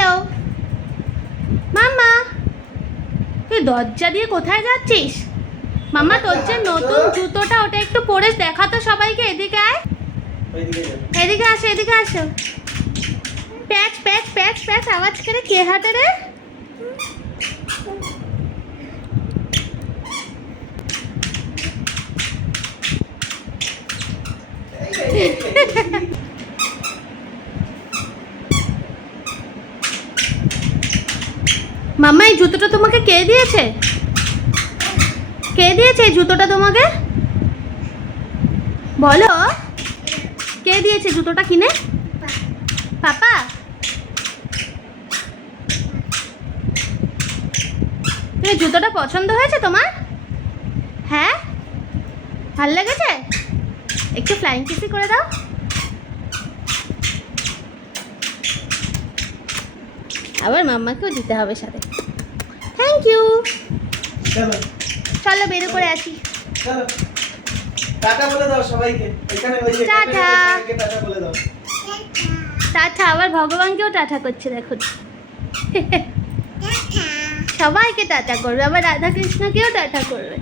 Hello মাম্মা, তুই দরজা দিয়ে কোথায় যাচ্ছিস? মাম্মা তোর যে নতুন জুতোটা ওটা একটু পরে দেখা তো সবাইকে। এদিকে আয়, এদিকে আসো, এদিকে আসো। প্যাচ প্যাচ প্যাচ প্যাচ আওয়াজ করে কে হাঁটে রে? মাম্মা এই জুতোটা তোমাকে কে দিয়েছে? কে দিয়েছে এই জুতোটা তোমাকে? বলো, কে দিয়েছে জুতোটা কিনে? পাপা? এই জুতোটা পছন্দ হয়েছে তোমার? হ্যাঁ, ভাল লেগেছে? একটু ফ্লাইং কিসি করে দাও। আবার মাম্মাকেও দিতে হবে সাথে। Thank you. চলো বেরো করে আসি। টাটা বলে দাও সবাইকে। এখানে ওই যে টাটা। সবাইকে টাটা বলে দাও। টাটা। আবার ভগবানকেও টাটা করছে দেখুন। সবাইকে টাটা করবে, আবার রাধা কৃষ্ণকেও টাটা করবে।